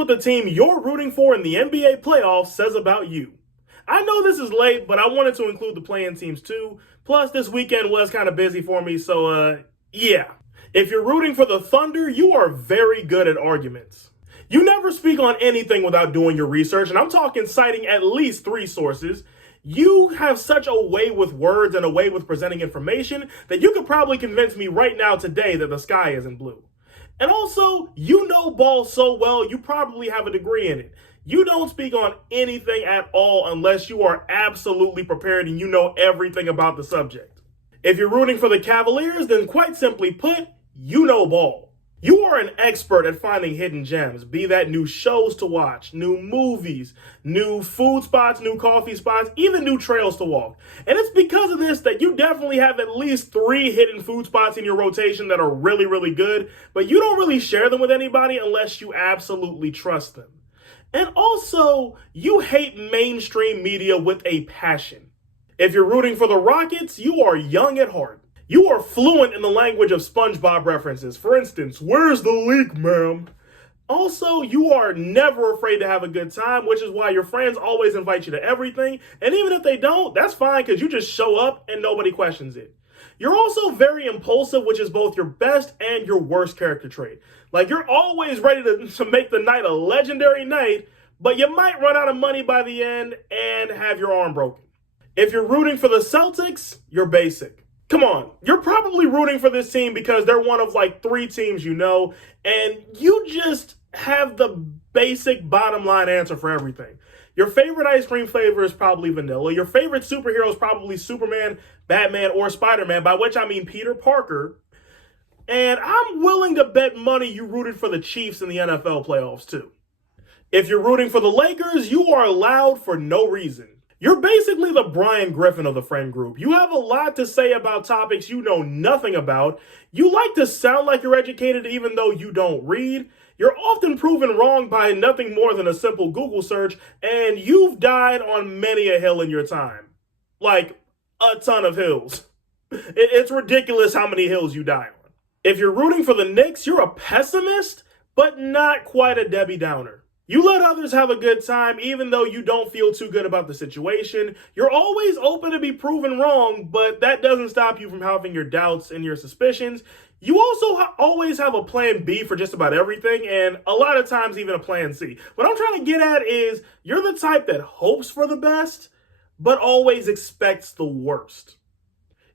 what the team you're rooting for in the NBA playoffs says about you. I know this is late, but I wanted to include the play-in teams too. Plus, this weekend was kind of busy for me, so yeah. If you're rooting for the Thunder, you are very good at arguments. You never speak on anything without doing your research, and I'm talking citing at least 3 sources. You have such a way with words and a way with presenting information that you could probably convince me right now today that the sky isn't blue. And also, you know ball so well, you probably have a degree in it. You don't speak on anything at all unless you are absolutely prepared and you know everything about the subject. If you're rooting for the Cavaliers, then quite simply put, you know ball. You are an expert at finding hidden gems, be that new shows to watch, new movies, new food spots, new coffee spots, even new trails to walk. And it's because of this that you definitely have at least 3 hidden food spots in your rotation that are really, really good, but you don't really share them with anybody unless you absolutely trust them. And also, you hate mainstream media with a passion. If you're rooting for the Rockets, you are young at heart. You are fluent in the language of SpongeBob references. For instance, where's the leak, ma'am? Also, you are never afraid to have a good time, which is why your friends always invite you to everything. And even if they don't, that's fine because you just show up and nobody questions it. You're also very impulsive, which is both your best and your worst character trait. Like, you're always ready to make the night a legendary night, but you might run out of money by the end and have your arm broken. If you're rooting for the Celtics, you're basic. Come on, you're probably rooting for this team because they're one of like 3 teams you know, and you just have the basic bottom line answer for everything. Your favorite ice cream flavor is probably vanilla. Your favorite superhero is probably Superman, Batman, or Spider-Man, by which I mean Peter Parker. And I'm willing to bet money you rooted for the Chiefs in the NFL playoffs too. If you're rooting for the Lakers, you are loud for no reason. You're basically the Brian Griffin of the friend group. You have a lot to say about topics you know nothing about. You like to sound like you're educated even though you don't read. You're often proven wrong by nothing more than a simple Google search, and you've died on many a hill in your time. Like, a ton of hills. It's ridiculous how many hills you die on. If you're rooting for the Knicks, you're a pessimist, but not quite a Debbie Downer. You let others have a good time even though you don't feel too good about the situation. You're always open to be proven wrong, but that doesn't stop you from having your doubts and your suspicions. You also always have a plan B for just about everything, and a lot of times even a plan C. What I'm trying to get at is you're the type that hopes for the best, but always expects the worst.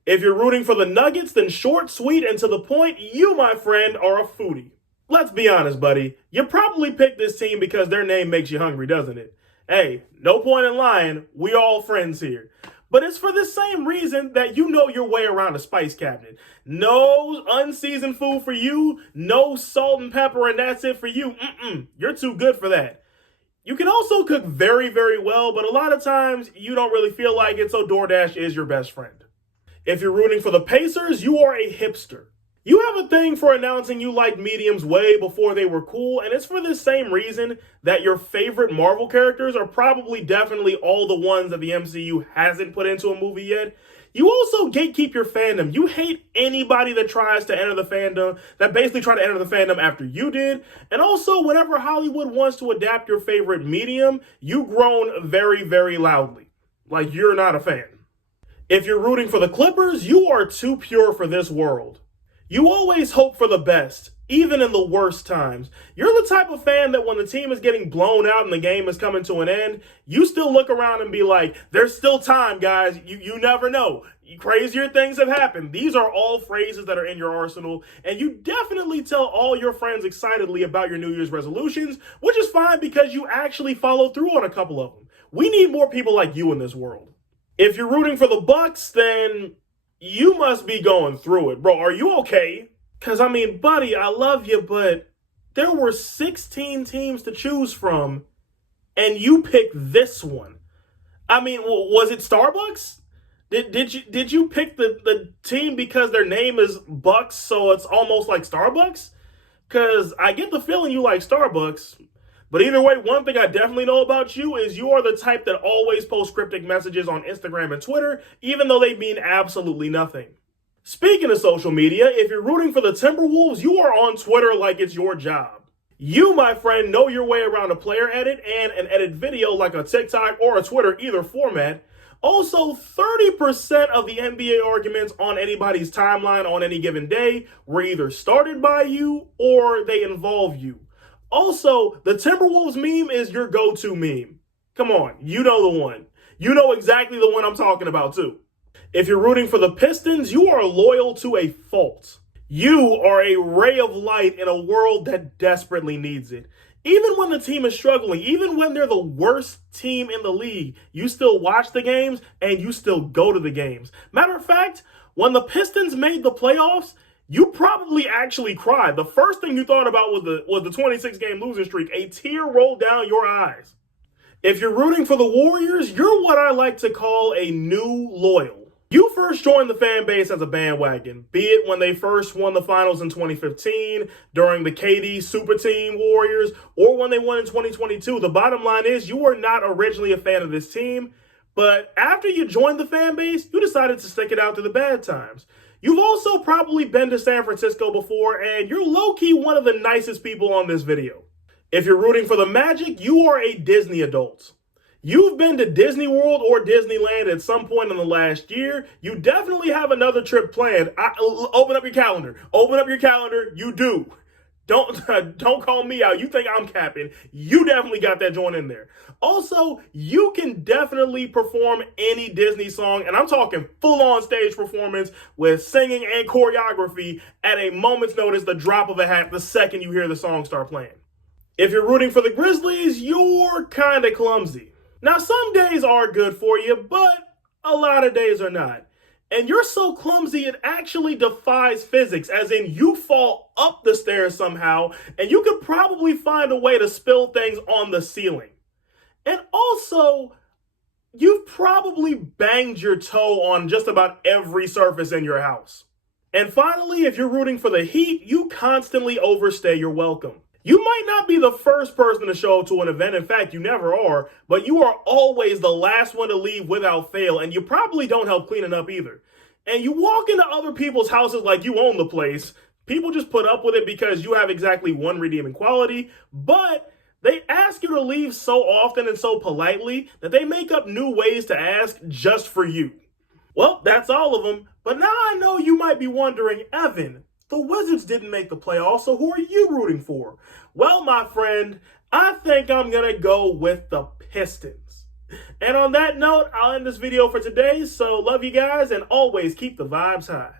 If you're rooting for the Nuggets, then short, sweet, and to the point, you, my friend, are a foodie. Let's be honest, buddy. You probably picked this team because their name makes you hungry, doesn't it? Hey, no point in lying. We all friends here. But it's for the same reason that you know your way around a spice cabinet. No unseasoned food for you. No salt and pepper, and that's it for you. You're too good for that. You can also cook very, very well, but a lot of times you don't really feel like it, so DoorDash is your best friend. If you're rooting for the Pacers, you are a hipster. You have a thing for announcing you liked mediums way before they were cool, and it's for the same reason that your favorite Marvel characters are probably definitely all the ones that the MCU hasn't put into a movie yet. You also gatekeep your fandom. You hate anybody that tries to enter the fandom, that basically try to enter the fandom after you did. And also, whenever Hollywood wants to adapt your favorite medium, you groan very, very loudly. Like you're not a fan. If you're rooting for the Clippers, you are too pure for this world. You always hope for the best, even in the worst times. You're the type of fan that when the team is getting blown out and the game is coming to an end, you still look around and be like, there's still time, guys. You never know. Crazier things have happened. These are all phrases that are in your arsenal, and you definitely tell all your friends excitedly about your New Year's resolutions, which is fine because you actually follow through on a couple of them. We need more people like you in this world. If you're rooting for the Bucks, then you must be going through it. Bro, are you okay? Because, I mean, buddy, I love you, but there were 16 teams to choose from, and you picked this one. I mean, was it Starbucks? Did you pick the team because their name is Bucks, so it's almost like Starbucks? Because I get the feeling you like Starbucks. But either way, one thing I definitely know about you is you are the type that always posts cryptic messages on Instagram and Twitter, even though they mean absolutely nothing. Speaking of social media, if you're rooting for the Timberwolves, you are on Twitter like it's your job. You, my friend, know your way around a player edit and an edit video like a TikTok or a Twitter, either format. Also, 30% of the NBA arguments on anybody's timeline on any given day were either started by you or they involve you. Also, the Timberwolves meme is your go-to meme. Come on, you know the one. You know exactly the one I'm talking about too. If you're rooting for the Pistons, you are loyal to a fault. You are a ray of light in a world that desperately needs it. Even when the team is struggling, even when they're the worst team in the league, you still watch the games and you still go to the games. Matter of fact, when the Pistons made the playoffs, you probably actually cried. The first thing you thought about was the 26-game losing streak. A tear rolled down your eyes. If you're rooting for the Warriors, you're what I like to call a new loyal. You first joined the fan base as a bandwagon, be it when they first won the finals in 2015, during the KD Super Team Warriors, or when they won in 2022. The bottom line is you were not originally a fan of this team, but after you joined the fan base, you decided to stick it out to the bad times. You've also probably been to San Francisco before, and you're low-key one of the nicest people on this video. If you're rooting for the Magic, you are a Disney adult. You've been to Disney World or Disneyland at some point in the last year. You definitely have another trip planned. Open up your calendar. Open up your calendar. You do. Don't call me out. You think I'm capping. You definitely got that joint in there. Also, you can definitely perform any Disney song, and I'm talking full-on stage performance with singing and choreography at a moment's notice, the drop of a hat, the second you hear the song start playing. If you're rooting for the Grizzlies, you're kind of clumsy. Now, some days are good for you, but a lot of days are not. And you're so clumsy, it actually defies physics, as in you fall up the stairs somehow, and you could probably find a way to spill things on the ceiling. And also, you've probably banged your toe on just about every surface in your house. And finally, if you're rooting for the Heat, you constantly overstay your welcome. You might not be the first person to show up to an event. In fact, you never are, but you are always the last one to leave without fail, and you probably don't help cleaning up either. And you walk into other people's houses like you own the place. People just put up with it because you have exactly one redeeming quality, but they ask you to leave so often and so politely that they make up new ways to ask just for you. Well, that's all of them, but now I know you might be wondering, Evan, the Wizards didn't make the playoffs, so who are you rooting for? Well, my friend, I think I'm going to go with the Pistons. And on that note, I'll end this video for today. So love you guys, and always keep the vibes high.